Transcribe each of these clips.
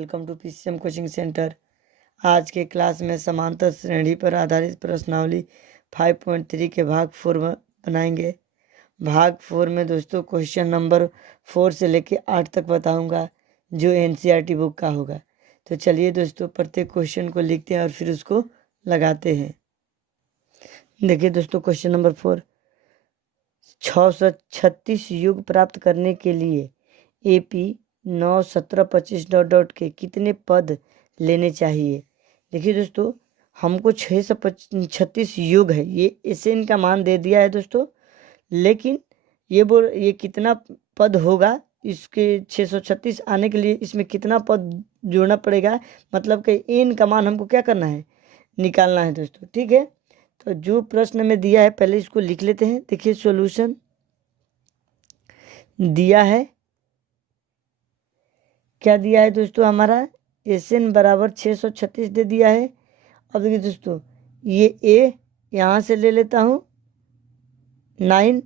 Welcome to PCM coaching centre. आज के class में समांतर श्रेणी पर आधारित प्रश्नावली 5.3 के भाग 4 बनाएंगे। भाग 4 में दोस्तों क्वेश्चन नंबर 4 से लेके 8 तक बताऊंगा जो एनसीईआरटी बुक का होगा। तो चलिए दोस्तों प्रत्येक क्वेश्चन को लिखते हैं और फिर उसको लगाते हैं। देखिए दोस्तों क्वेश्चन नंबर 4, 636 युग प्राप्त करने के लिए AP 9, 17, 25 डॉट के कितने पद लेने चाहिए। देखिए दोस्तों हमको 636 युग है, ये SN का मान दे दिया है दोस्तों, लेकिन ये कितना पद होगा, इसके 636 आने के लिए इसमें कितना पद जोड़ना पड़ेगा, मतलब कि n का मान हमको क्या करना है, निकालना है दोस्तों। ठीक है, तो जो प्रश्न में दिया है पहले इसको लिख लेते हैं। देखिए सॉल्यूशन दिया है, क्या दिया है दोस्तों, हमारा SN बराबर 636 दे दिया है। अब देखिए दोस्तों ये A यहाँ से ले लेता हूँ 9,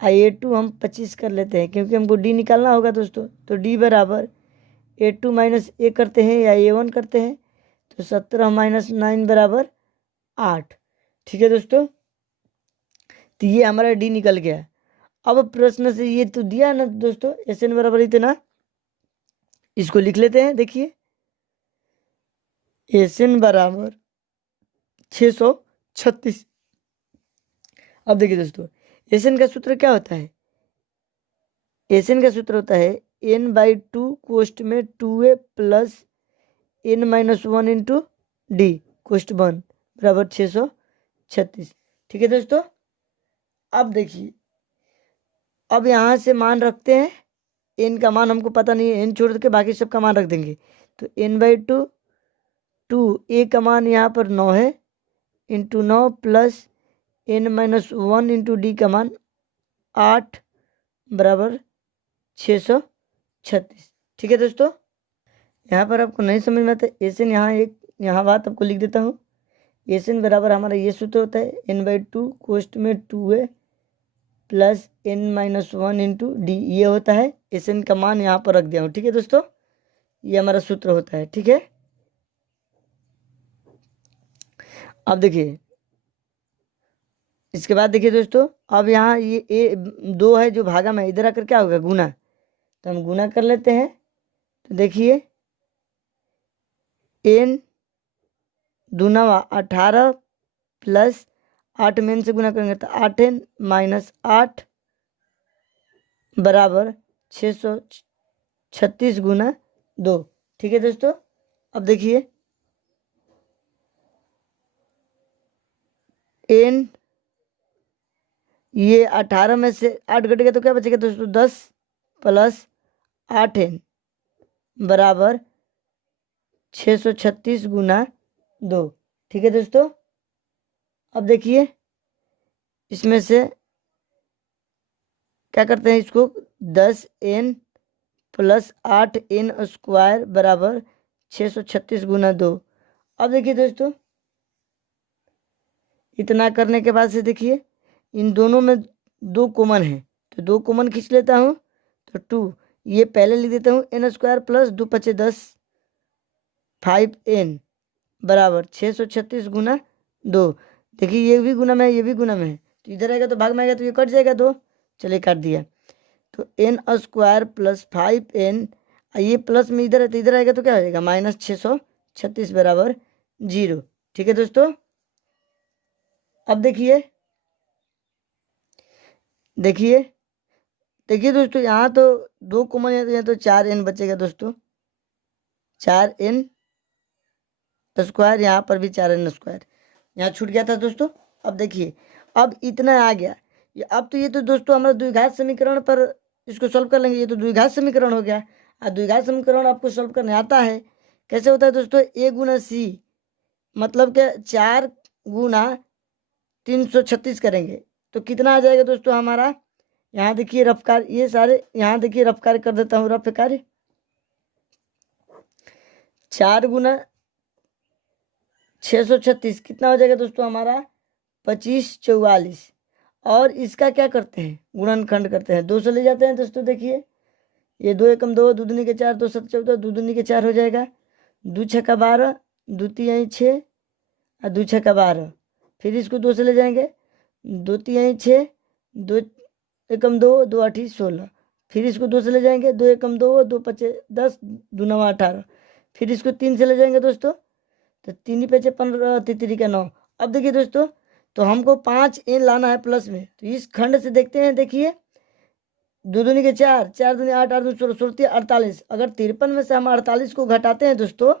A2 हम 25 कर लेते हैं क्योंकि हमको D निकालना होगा दोस्तों। तो D बराबर A2 माइनस A करते हैं या A1 करते हैं, तो 17 माइनस 9 बराबर 8। ठीक है दोस्तों, तो ये हमारा D निकल गया। अब प्रश्न से ये तो दिया ना दोस्तों SN बराबर इतना, इसको लिख लेते हैं। देखिए SN बराबर 636। अब देखिए दोस्तों SN का सूत्र क्या होता है, SN का सूत्र होता है n/2 कोष्ट में 2a plus n-1 into D कोष्ट 1 बराबर 636। ठीक है दोस्तों, अब देखिए अब यहाँ से मान रखते हैं, n का मान हमको पता नहीं है, n छोड़ के बाकी सब का मान रख देंगे। तो n/2 2a का मान यहाँ पर 9 है into 9 plus n-1 into D का मान 8 बराबर 636। ठीक है दोस्तों, यहाँ पर आपको नहीं समझ में आता SN, यहाँ बात आपको लिख देता हूँ। SN बराबर हमारा ये सूत्र होता है n/2 कोष्ट में 2a plus n-1 into D, ये होता है। SN का मान यहाँ पर रख दिया हूँ। ठीक है दोस्तों, ये हमारा सूत्र होता है। ठीक है, अब देखिए इसके बाद देखिए दोस्तों, अब यहाँ ये 2 है जो भागा में, इधर आकर क्या होगा, गुना। तो हम गुना कर लेते हैं। तो देखिए n दूना 18 प्लस 8 में n से गुना करेंगे तो 8n माइनस 8 बराबर 636 गुना 2। ठीक है दोस्तों, अब देखिए n, ये 18 में से 8 घटेगा तो क्या बचेगा दोस्तों, 10 प्लस 8n बराबर 636 गुना 2। ठीक है दोस्तों, अब देखिए इसमें से क्या करते हैं, इसको 10n प्लस 8n स्क्वायर बराबर 636 गुना 2। अब देखिए दोस्तों इतना करने के बाद से देखिए इन दोनों में 2 कॉमन है, तो 2 कॉमन खींच लेता हूँ। तो 2 ये पहले लिख देता हूँ n स्क्वायर प्लस 2 × 10 5n बराबर 636 गुना 2। देखिए ये भी गुना में है, ये भी गुना में है, तो इधर आएगा तो भाग में आएगा तो ये कट जाएगा 2, चलिए काट दिया। तो n स्क्वायर प्लस 5n, ये प्लस में इधर है तो इधर आएगा तो क्या हो जाएगा, माइनस 636 बराबर 0। ठीक है दोस्तों, अब देखिए दोस्तों यहाँ तो 2 कॉमन है तो यहाँ तो 4n बचेगा दोस्तों, 4n स्क्वायर, यहाँ पर भी 4n स्क्वायर, यहाँ छूट गया था दोस्तों। अब देखिए अब इतना आ गया, अब तो ये तो दोस्तों हमारा द्विघात समीकरण पर इसको सॉल्व कर लेंगे, ये तो द्विघात समीकरण हो गया। और द्विघात समीकरण आपको सॉल्व करने आता है, कैसे होता है दोस्तों, a गुना c मतलब क्या 4 गुना 336 करेंगे तो कितना आ जाएगा दोस्तों हमारा, यहाँ देखिए रफ कार्य, ये सारे यहाँ देखिए रफ कार्य कर देता हूँ, रफ कार्य 4 गुना 636 कितना हो जाएगा दोस्तों हमारा 2544। और इसका क्या करते हैं, गुणनखंड करते हैं, 2 से ले जाते हैं दोस्तों। देखिए ये 2 एकम 2, 2 दूनी के 4, 2 7 14, 2 दूनी के 4 हो जाएगा, दो छक्का 12, दो तिहाई 6 और दो छक्का 12। फिर इसको 2 से ले जाएंगे, दो तिहाई 6, दो एकम 2, दो आठी 16। फिर इसको 2 से ले जाएंगे, दो एकम 2, दो पचे 10, दो नवा 18। फिर इसको 3 से ले जाएंगे दोस्तों, तो 3 पचे 15, तितरी का 9। अब देखिए दोस्तों, तो हमको 5 एन लाना है प्लस में, तो इस खंड से देखते हैं। देखिए, दो दूनी के 4, 4 दूनी 8, 8 दूनी 16, 16 48। अगर 53 में से हम 48 को घटाते हैं दोस्तों,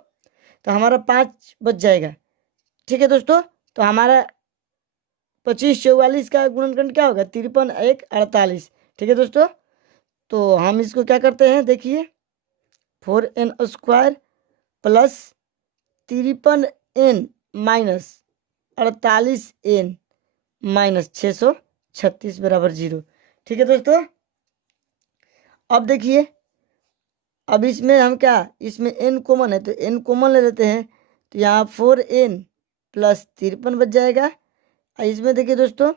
तो हमारा 5 बच जाएगा। ठीक है दोस्तों, तो हमारा 25 44 का गुणनखंड क्या होगा? 53 1 48। ठीक है दोस्तों, तो हम इसको क्या करते हैं, देखिए 4n² plus 53n minus 48n minus 636 बराबर 0। ठीक है दोस्तों, अब देखिए, अब इसमें हम क्या, इसमें n कॉमन है तो n कॉमन ले लेते हैं, तो यहाँ 4n प्लस 53 बच जाएगा। और इसमें देखिए दोस्तों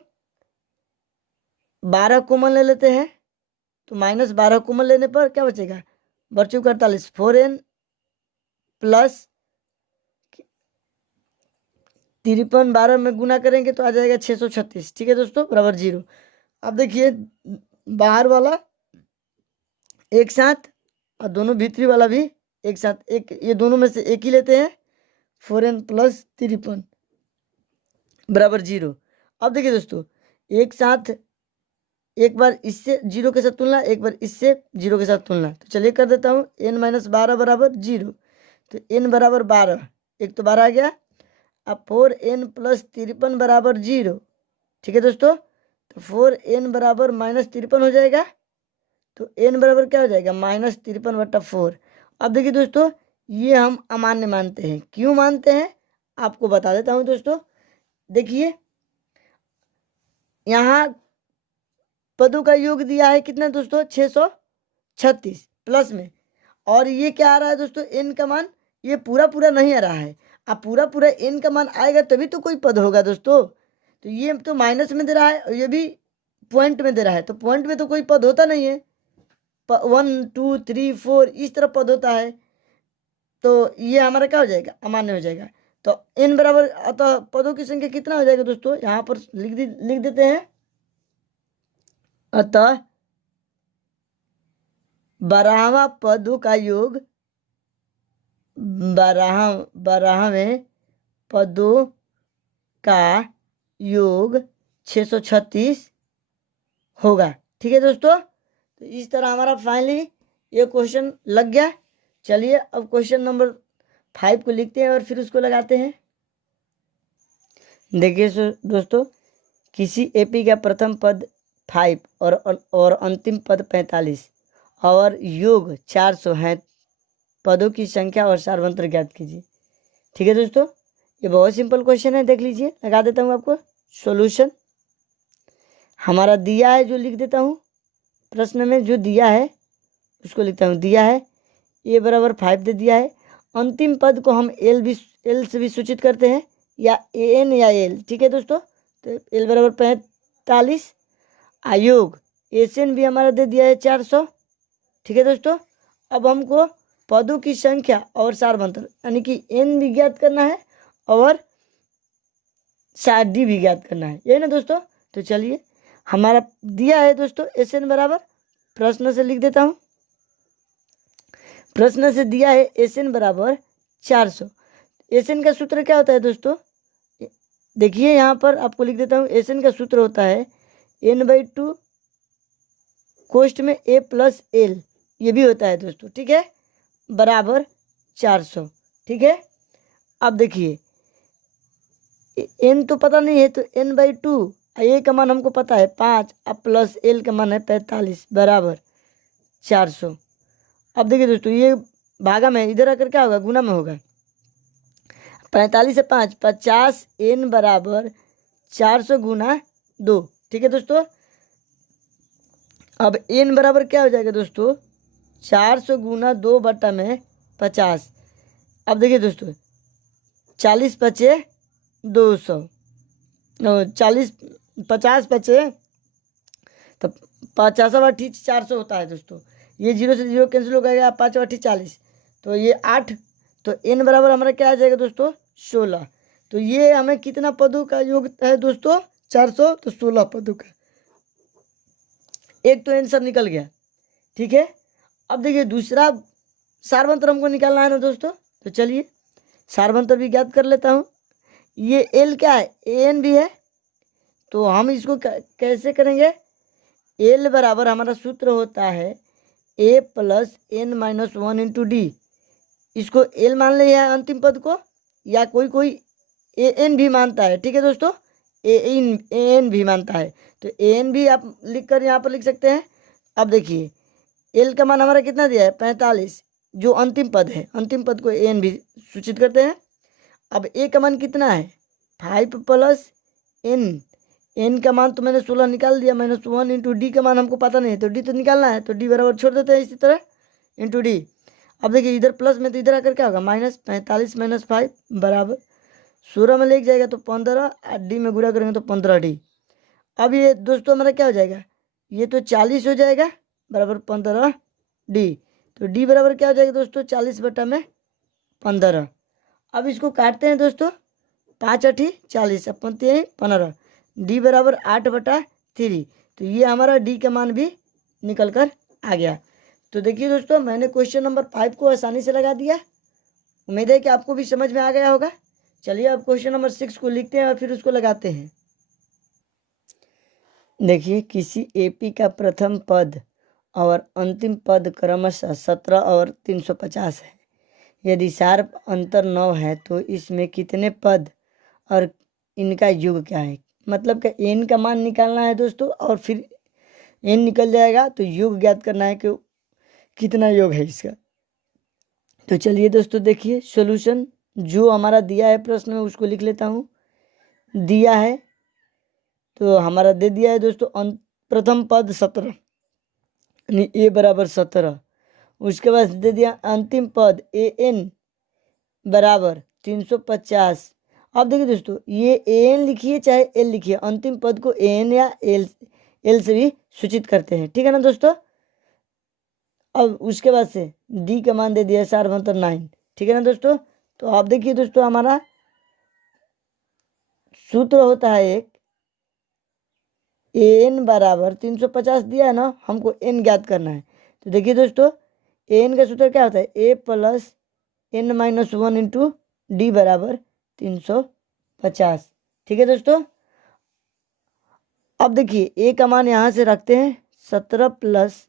12 कॉमन ले लेते हैं, तो माइनस 12 कॉमन लेने पर क्या बचेगा? बच्चों का 48। 4n प्लस 53 12 में गुना करेंगे तो आ जाएगा 636। ठीक है दोस्तों, बराबर 0। अब देखिए, बाहर वाला एक साथ और दोनों भीतरी वाला भी एक साथ, एक ये दोनों में से एक ही लेते हैं। 4n प्लस 53 बराबर 0। अब देखिए दोस्तों, एक साथ एक बार इससे 0 के साथ तुलना, एक बार इससे 0 के साथ तुलना। तो चलिए कर देता हूँ, n माइनस 12 बराबर 0। तो n बराबर 12, एक तो 12 आ गया। अब 4n प्लस 53 बराबर 0। ठीक है दोस्तों, तो 4n बराबर माइनस 53 हो जाएगा, तो n बराबर क्या हो जाएगा? माइनस 53/4। अब देखिए दोस्तों, ये हम अमान्य मानते हैं। क्यों मानते हैं आपको बता देता हूँ दोस्तों। देखिए, यहाँ पदों का योग दिया है कितना दोस्तों? 636 प्लस में, और ये क्या आ रहा है दोस्तों? n का मान ये पूरा पूरा नहीं आ रहा है। अब पूरा पूरा n का मान आएगा तभी तो कोई पद होगा दोस्तों। तो ये तो माइनस में दे रहा है और ये भी पॉइंट में दे रहा है, तो पॉइंट में तो कोई पद होता नहीं है। 1 2 3 4 इस तरह पद होता है, तो ये हमारा क्या हो जाएगा? अमान्य हो जाएगा। तो n बराबर, अतः पदों की संख्या कितना हो जाएगा दोस्तों? यहाँ पर लिख देते हैं। अतः 12वां पदों का योग, 12वें पदों का योग 636 होगा। ठीक है दोस्तों, तो इस तरह हमारा फाइनली ये क्वेश्चन लग गया। चलिए अब क्वेश्चन नंबर 5 को लिखते हैं और फिर उसको लगाते हैं। देखिए दोस्तों, किसी एपी का प्रथम पद 5 और अंतिम पद 45 और योग 400 है। पदों की संख्या और सार्वंत्र ज्ञात कीजिए। ठीक है दोस्तों, ये बहुत सिंपल क्वेश्चन है, देख लीजिए। लगा देता हूँ आपको सॉल्यूशन। हमारा दिया है, जो लिख देता हूँ प्रश्न में, जो दिया है उसको लिखता हूँ। दिया है a बराबर 5 दे दिया है। अंतिम पद को हम एल से भी सूचित करते हैं, या an या l। ठीक है दोस्तों, तो l बराबर 45। आयोग एन भी हमारा दे दिया है 400। ठीक है दोस्तों, अब हमको पदों की संख्या और सार्वंत्र यानी कि n भी ज्ञात करना है और डी भी ज्ञात करना है, यही ना दोस्तों। तो चलिए, हमारा दिया है दोस्तों एन बराबर, प्रश्न से लिख देता हूँ। प्रश्न से दिया है एन बराबर 400। एन का सूत्र क्या होता है दोस्तों? देखिए यहाँ पर आपको लिख देता हूँ। एन का सूत्र होता है n/2 कोष्ठ में a प्लस एल, ये भी होता है दोस्तों। ठीक है, बराबर 400। ठीक है, अब देखिए n तो पता नहीं है, तो n/2, a का मान हमको पता है 5, अब प्लस l का मान है 45 बराबर 400। अब देखिए दोस्तों, ये भागा में, इधर आकर क्या होगा? गुना में होगा। 45 से 5 50, n बराबर 400 गुना 2। ठीक है दोस्तों, अब n बराबर क्या हो जाएगा दोस्तों? 400 गुना 2/50। अब देखिए दोस्तों, 40 बचे 200, 40 50 बचे तो 50/400 होता है दोस्तों। ये 0 से 0 कैंसिल हो गया, 5/40, तो ये 8, तो n बराबर हमारा क्या आ जाएगा दोस्तों 16। तो ये हमें कितना पदों का योग है दोस्तों 400, तो 16 पदों का। एक तो आंसर निकल गया, ठीक है। अब देखिए दूसरा सारवंतर हमको निकालना है ना दोस्तों, तो चलिए सारवंतर भी ज्ञात कर लेता हूँ। ये एल क्या है एन भी है, तो हम इसको कैसे करेंगे। एल बराबर हमारा सूत्र होता है a plus n minus 1 into d. इसको एल मान लिया है अंतिम पद को, या कोई कोई ए एन भी मानता है, ठीक है दोस्तों, ए एन भी मानता है। तो ए एन भी आप लिख कर यहाँ पर लिख सकते हैं। अब देखिए एल का मान हमारा कितना दिया है 45, जो अंतिम पद है, अंतिम पद को ए एन भी सूचित करते हैं। अब ए का मान कितना है 5 प्लस एन, एन का मान तो मैंने 16 निकाल दिया, माइनस 1 इंटू डी का मान हमको पता नहीं है, तो डी तो निकालना है, तो डी बराबर छोड़ देते हैं इसी तरह इंटू डी। अब देखिए इधर प्लस में, तो इधर आकर क्या होगा माइनस 45 माइनस 5 बराबर 16 में लेके जाएगा तो 15, और डी में गुणा करेंगे तो 15 डी। अब ये दोस्तों हमारा क्या हो जाएगा, ये तो 40 हो जाएगा बराबर 15 डी। तो डी बराबर क्या हो जाएगा दोस्तों 40 बटा में 15। अब इसको काटते हैं दोस्तों, 5 8 40, अब 15, डी बराबर 8 बटा 3। तो ये हमारा डी का मान भी निकल कर आ गया। तो देखिए दोस्तों मैंने क्वेश्चन नंबर 5 को आसानी से लगा दिया, उम्मीद है कि आपको भी समझ में आ गया होगा। चलिए अब क्वेश्चन नंबर 6 को लिखते हैं और फिर उसको लगाते हैं। देखिए किसी एपी का प्रथम पद और अंतिम पद क्रमशः 17 और 350 है। यदि शार्प अंतर 9 है तो इसमें कितने पद और इनका योग क्या है। मतलब कि एन का मान निकालना है दोस्तों, और फिर एन निकल जाएगा तो योग ज्ञात करना है कि कितना योग है इसका। तो चलिए दोस्तों देखिए सॉल्यूशन जो हमारा दिया है प्रश्न में उसको लिख लेता हूँ। दिया है तो हमारा दे दिया है दोस्तों प्रथम पद 17 यानी ए बराबर 17, उसके बाद दे दिया अंतिम पद ए एन बराबर 350। अब देखिए दोस्तों ये ए एन लिखिए चाहे एल लिखिए, अंतिम पद को ए एन या एल से भी सूचित करते हैं, ठीक है ना दोस्तों। अब उसके बाद से डी का मान दे दिया सारवंतर 9, ठीक है ना दोस्तों। तो आप देखिए दोस्तों हमारा सूत्र होता है एक एन बराबर 350 दिया है ना, हमको एन ज्ञात करना है। तो देखिए दोस्तों एन का सूत्र क्या होता है a plus n minus 1 into d बराबर 350, ठीक है दोस्तों। अब देखिए ए का मान यहाँ से रखते हैं 17 plus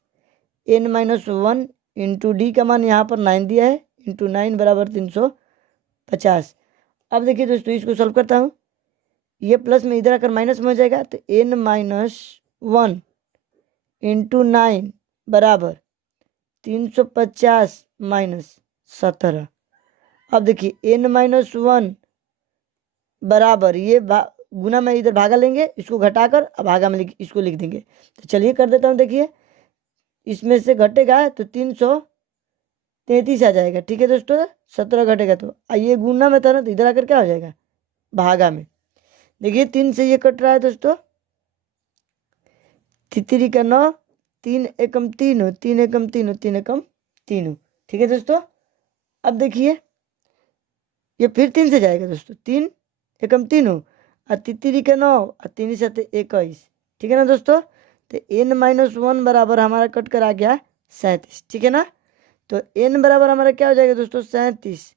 n minus 1 into d का मान यहाँ पर 9 दिया है, इंटू 9 बराबर 350। अब देखिए दोस्तों इसको सॉल्व करता हूँ, ये प्लस में इधर आकर माइनस में हो जाएगा, तो एन माइनस 1 इंटू 9 बराबर 350 माइनस 17। अब देखिए एन माइनस 1 बराबर ये गुना में इधर भागा लेंगे, इसको घटाकर अब भागा में इसको लिख देंगे। तो चलिए कर देता हूँ, देखिए इसमें से घटेगा तो 333 आ जाएगा, ठीक है दोस्तों। 17 घटेगा तो ये गुना में था ना, तो इधर आकर क्या हो जाएगा भागा में। देखिए 3 से ये कट रहा है दोस्तों, 3 का 9, 3 एकम 3 हो, 3 एकम 3 हो, 3 एकम 3 हो, ठीक है दोस्तों। अब देखिए ये फिर 3 से जाएगा दोस्तों, 3 एकम 3 हो, और 3 का 9 और 3 से 21, ठीक है ना दोस्तों। तो एन माइनस 1 बराबर हमारा कट कर आ गया 37, ठीक है ना। तो एन बराबर हमारा क्या हो जाएगा दोस्तों 37,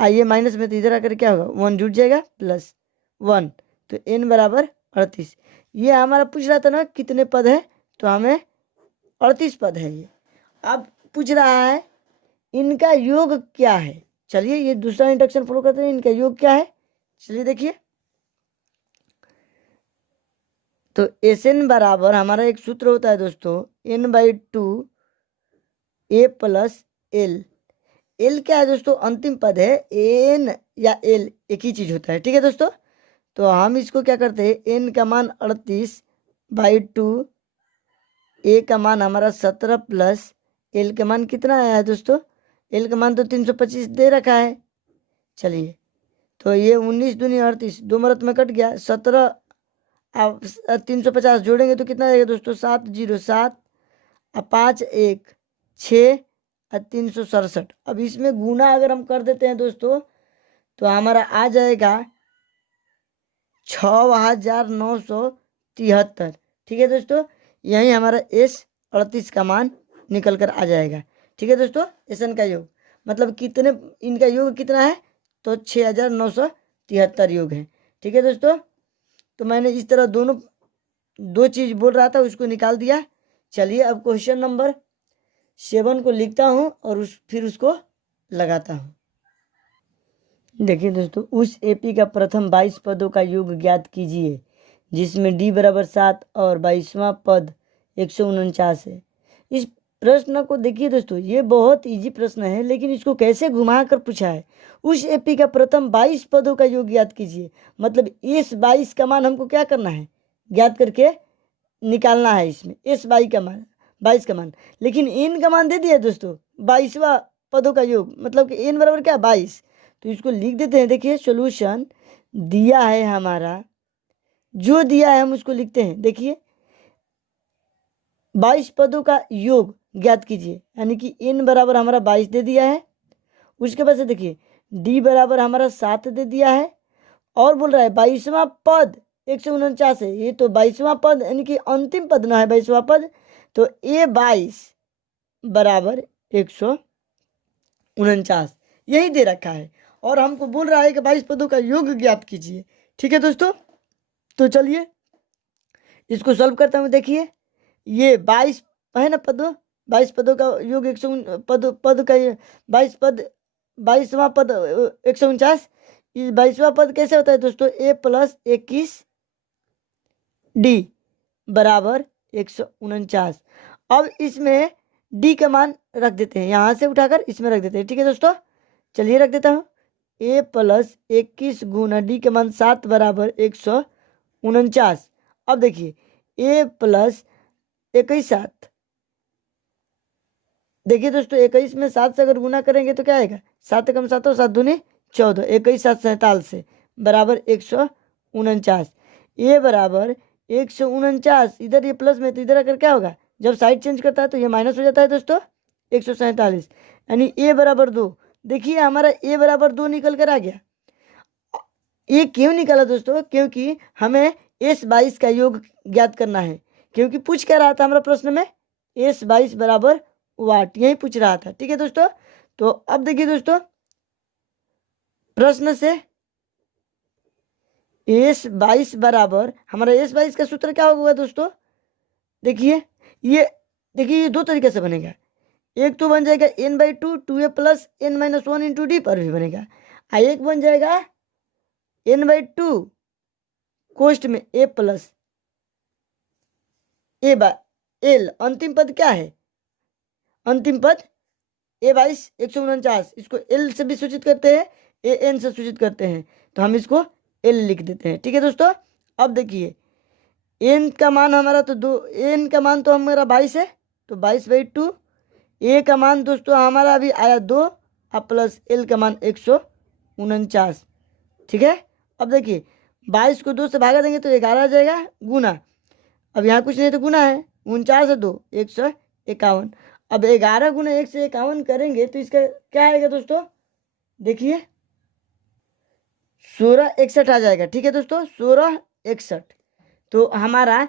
आइए माइनस में तो इधर आकर क्या होगा 1 जुट जाएगा प्लस 1, तो एन बराबर 38। ये हमारा पूछ रहा था ना कितने पद है, तो हमें 38 पद है ये। अब पूछ रहा है इनका योग क्या है। चलिए ये दूसरा इंस्ट्रक्शन फॉलो करते हैं, इनका योग क्या है। चलिए देखिए तो एस एन बराबर हमारा एक सूत्र होता है दोस्तों n/2 ए प्लस एल। एल क्या है दोस्तों अंतिम पद है, एन या एल एक ही चीज होता है, ठीक है दोस्तों। तो हम इसको क्या करते हैं एन का मान 38/2, ए का मान हमारा 17 प्लस एल का मान कितना आया है दोस्तों, एल का मान तो 325 दे रखा है। चलिए तो ये 19 दूनी 38, 2 मरत में कट गया, 17 आप 350 जोड़ेंगे तो कितना आएगा दोस्तों 707, 5 1 6 और 367। अब इसमें गुना अगर हम कर देते हैं दोस्तों तो हमारा आ जाएगा 6973। ठीक है दोस्तों, यही हमारा S38 का मान निकल कर आ जाएगा। ठीक है दोस्तों, एसन का योग मतलब कितने, इनका योग कितना है तो 6973 योग है। ठीक है दोस्तों, तो मैंने इस तरह दो चीज बोल रहा था उसको निकाल दिया। चलिए अब क्वेश्चन नंबर 7 को लिखता हूँ और फिर उसको लगाता हूँ। देखिए दोस्तों, उस एपी का प्रथम 22 पदों का योग ज्ञात कीजिए जिसमें डी बराबर 7 और 22वां पद 149 है। इस प्रश्न को देखिए दोस्तों, ये बहुत इजी प्रश्न है लेकिन इसको कैसे घुमा कर पूछा है। उस एपी का प्रथम 22 पदों का योग ज्ञात कीजिए, मतलब इस 22 का मान हमको क्या करना है, ज्ञात करके निकालना है। इसमें इस 22 का मान 22 का मान, लेकिन एन का मान दे दिया दोस्तों 22वां पदों का योग, मतलब कि एन बराबर क्या 22। तो इसको लिख देते हैं। देखिए सॉल्यूशन दिया है हमारा, जो दिया है हम उसको लिखते हैं। देखिए 22 पदों का योग ज्ञात कीजिए, यानी कि एन बराबर हमारा 22 दे दिया है। उसके बाद से देखिए डी बराबर हमारा 7 दे दिया है और बोल रहा है 22वां पद 149 है। ये तो 22वां पद यानी कि अंतिम पद ना है 22वां पद, तो ए 22 बराबर 149 यही दे रखा है और हमको बोल रहा है कि 22 पदों का योग ज्ञात कीजिए। ठीक है दोस्तों, तो चलिए इसको सॉल्व करता हूँ। देखिए ये 22 है ना पद, 22 पदों का योग 100 पद का 22 पद 22वां पद 149। इस 22वां पद कैसे होता है दोस्तों, ए प्लस 21 डी बराबर 149। अब इसमें डी का मान रख देते हैं, यहाँ से उठाकर इसमें रख देते हैं। ठीक है दोस्तों, चलिए रख देता हूँ। ए प्लस 21 गुना डी का मान 7 बराबर 149। अब देखिए ए प्लस 21 7, देखिए दोस्तों 21 में 7 से अगर गुना करेंगे तो क्या आएगा, 7 कम 7 7 दूनी 14, 21 7 47 से बराबर 149। ये बराबर 149, इधर ये प्लस में तो इधर अगर क्या होगा, जब साइड चेंज करता है तो ये माइनस हो जाता है दोस्तों 147, यानी ए बराबर 2। देखिए हमारा ए बराबर 2 निकल कर आ गया। ये क्यों निकला दोस्तों, क्योंकि हमें S22 का योग ज्ञात करना है, क्योंकि पूछ क्या रहा था हमारा प्रश्न में S22 बराबर वाट, यही पूछ रहा था। ठीक है दोस्तों, तो अब देखिए दोस्तों प्रश्न से S22 बराबर हमारा S22 का सूत्र क्या होगा दोस्तों, देखिए ये दो तरीके से बनेगा। एक तो बन जाएगा n/2 2a plus n-1 into D पर भी बनेगा, एक बन जाएगा n/2 कोष्ट में a प्लस a/l। अंतिम पद क्या है, अंतिम पद a22 149, इसको l से भी सूचित करते हैं, an से सूचित करते हैं, तो हम इसको l लिख देते हैं। ठीक है दोस्तों, अब देखिए n का मान हमारा तो n का मान तो हमारा 22 है, तो 22/2, a का मान दोस्तों हमारा अभी आया 2 अब प्लस l का मान 149। ठीक है, अब देखिए 22 को 2 से भागा देंगे तो 11 आ जाएगा गुना, अब यहाँ कुछ नहीं तो गुना है, 49 है 2 151। अब 11 गुना 151 करेंगे तो इसका क्या आएगा दोस्तों, देखिए 1661 आ जाएगा। ठीक है दोस्तों, 1661। तो हमारा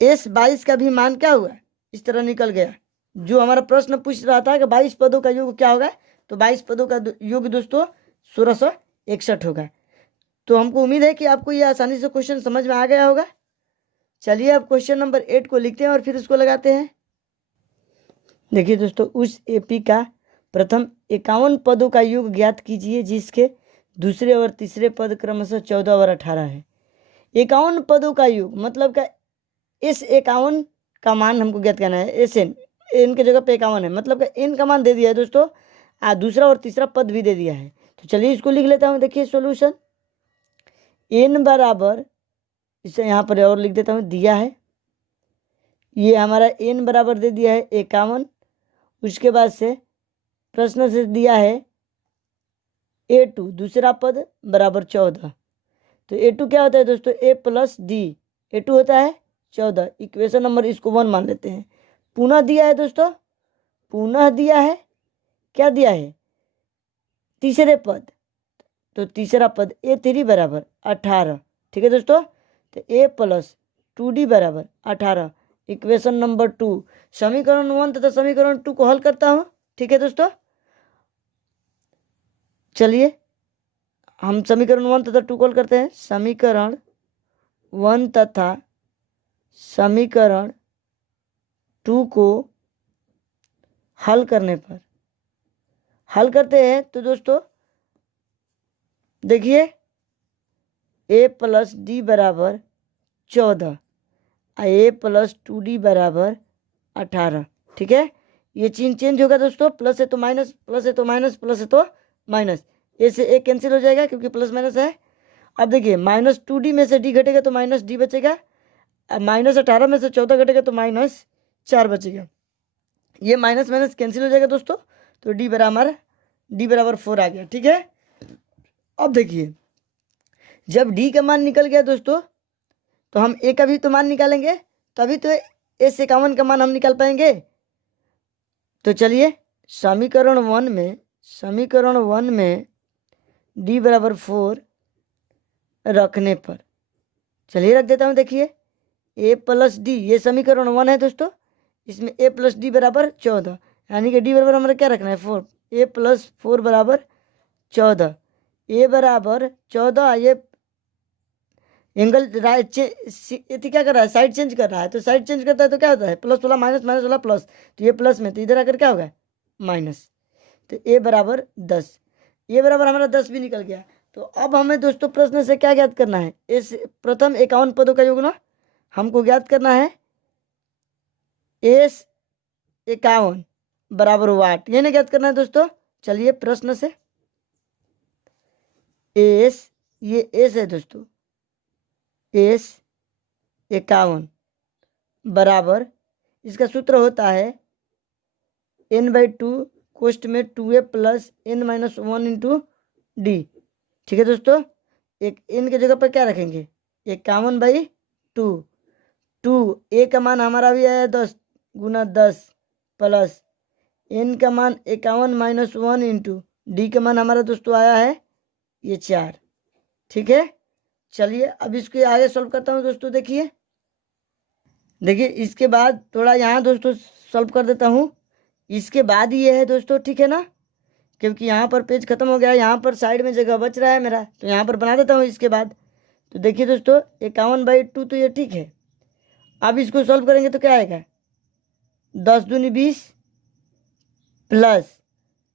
S22 का भी मान क्या हुआ, इस तरह निकल गया। जो हमारा प्रश्न पूछ रहा था कि 22 पदों का योग क्या होगा, तो 22 पदों का योग दोस्तों 1661 होगा। तो हमको उम्मीद है कि आपको ये आसानी से क्वेश्चन समझ में आ गया होगा। चलिए अब क्वेश्चन नंबर 8 को लिखते हैं और फिर उसको लगाते हैं। देखिए दोस्तों, उस एपी का प्रथम 51 पदों का योग ज्ञात कीजिए जिसके दूसरे और तीसरे पद क्रमशः 14 और 18 है। 51 पदों का योग मतलब का इस 51 का मान हमको ज्ञात करना है। एस एन की जगह पे 51 है, मतलब का एन का मान दे दिया है दोस्तों, दूसरा और तीसरा पद भी दे दिया है। तो चलिए इसको लिख लेता हूँ। देखिए सॉल्यूशन एन बराबर, इसे यहाँ पर और लिख देता हूँ, दिया है ये हमारा एन बराबर दे दिया है 51। उसके बाद से प्रश्न से दिया है A2 दूसरा पद बराबर 14। तो A2 क्या होता है दोस्तों, A प्लस डी, A2 होता है 14। इक्वेशन नंबर इसको 1 मान लेते हैं, पुनः दिया है दोस्तों, पुनः दिया है, क्या दिया है, तीसरे पद, तो तीसरा पद a3 बराबर 18, ठीक है दोस्तों। तो a प्लस 2d बराबर 18, इक्वेशन नंबर 2। समीकरण 1 तथा समीकरण 2 को हल करता हूँ, ठीक है दोस्तों। चलिए हम समीकरण 1 तथा 2 को हल करते हैं। समीकरण 1 तथा समीकरण 2 को हल करने पर, हल करते हैं तो दोस्तों देखिए a प्लस डी बराबर 14, a प्लस 2d बराबर 18, ठीक है। ये चिन्ह चेंज होगा दोस्तों, प्लस है तो माइनस, प्लस है तो माइनस, प्लस है तो माइनस, ए से ए कैंसिल हो जाएगा क्योंकि प्लस माइनस है। अब देखिए माइनस 2d में से d घटेगा तो माइनस d बचेगा, माइनस 18 में से 14 घटेगा तो माइनस 4 बचेगा। ये माइनस माइनस कैंसिल हो जाएगा दोस्तों, तो d बराबर 4 आ गया, ठीक है। अब देखिए जब d का मान निकल गया दोस्तों, तो हम a का भी तो मान निकालेंगे, तभी तो S51 का मान हम निकाल पाएंगे। तो चलिए समीकरण 1 में d बराबर 4 रखने पर, चलिए रख देता हूँ। देखिए a प्लस डी, ये समीकरण 1 है दोस्तों, इसमें a प्लस डी बराबर 14, यानी कि d बराबर हमारा क्या रखना है 4, a प्लस 4 बराबर 14, a बराबर 14। ये एंगल राइट क्या कर रहा है, साइड चेंज कर रहा है, तो साइड चेंज करता है तो क्या होता है, प्लस वाला माइनस, माइनस वाला प्लस, तो ये प्लस में, तो इधर आकर क्या होगा माइनस, तो a बराबर 10, ये बराबर हमारा 10 भी निकल गया। तो अब हमें दोस्तों प्रश्न से क्या ज्ञात करना है, इस प्रथम 51 पदों का योग हमको ज्ञात करना है। S51 बराबर वाट, ये नहीं ज्ञात करना है दोस्तों। चलिए प्रश्न से, ये एस है दोस्तों, S51 बराबर, इसका सूत्र होता है n/2 कोष्ट में 2a plus n-1 into D, ठीक है दोस्तों। एक n के जगह पर क्या रखेंगे 51/2, 2a का मान हमारा भी आया 10 गुना 10 प्लस n का मान 51 - 1 इंटू डी का मान हमारा दोस्तों आया है ये 4, ठीक है। चलिए अब इसको आगे सॉल्व करता हूँ दोस्तों। देखिए इसके बाद थोड़ा यहाँ दोस्तों सॉल्व कर देता हूँ, इसके बाद ये है दोस्तों, ठीक है ना, क्योंकि यहाँ पर पेज खत्म हो गया है, यहाँ पर साइड में जगह बच रहा है मेरा, तो यहाँ पर बना देता हूँ इसके बाद। तो देखिए दोस्तों 51/2 तो ये ठीक है। अब इसको सॉल्व करेंगे तो क्या आएगा 10 दूनी 20 प्लस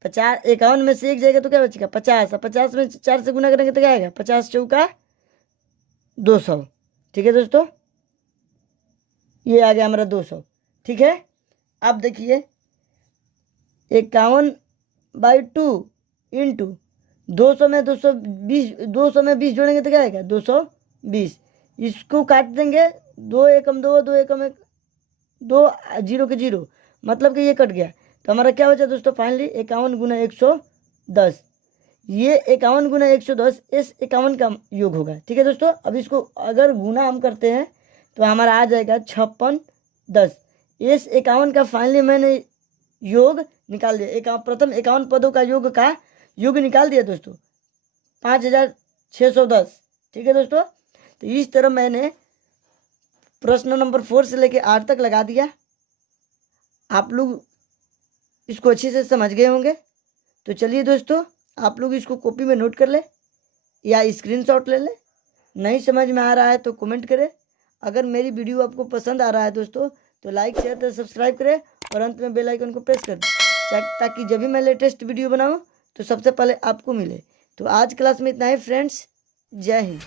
50, 51 में से एक जाएगा तो क्या बचेगा 50, 50 में 4 से गुना करेंगे तो क्या आएगा 50 चौका 200, ठीक है दोस्तों, ये आ गया हमारा 200, ठीक है। अब देखिए 51/2 इंटू 200 में 20 जोड़ेंगे तो क्या आएगा 220, इसको काट देंगे, 2 एकम 2, 2 एकम 1, 2 0 के 0, मतलब कि ये कट गया, तो हमारा क्या बचा दोस्तों फाइनली 51 गुना 110, ये 51 गुना 110 इस 51 का योग होगा, ठीक है दोस्तों। अब इसको अगर गुना हम करते हैं तो हमारा आ जाएगा 5610, इस 51 का फाइनली मैंने योग निकाल दिया, प्रथम 51 पदों का योग निकाल दिया दोस्तों 5610, ठीक है दोस्तों। तो इस तरह मैंने प्रश्न नंबर 4 से लेकर 8 तक लगा दिया, आप लोग इसको अच्छे से समझ गए होंगे। तो चलिए दोस्तों आप लोग इसको कॉपी में नोट कर ले या स्क्रीनशॉट ले ले, नहीं समझ में आ रहा है तो कमेंट करें। अगर मेरी वीडियो आपको पसंद आ रहा है दोस्तों तो लाइक शेयर तो सब्सक्राइब करें और अंत में बेल आइकन को प्रेस कर दें, ताकि जब भी मैं लेटेस्ट वीडियो बनाऊं तो सबसे पहले आपको मिले। तो आज क्लास में इतना ही फ्रेंड्स, जय हिंद।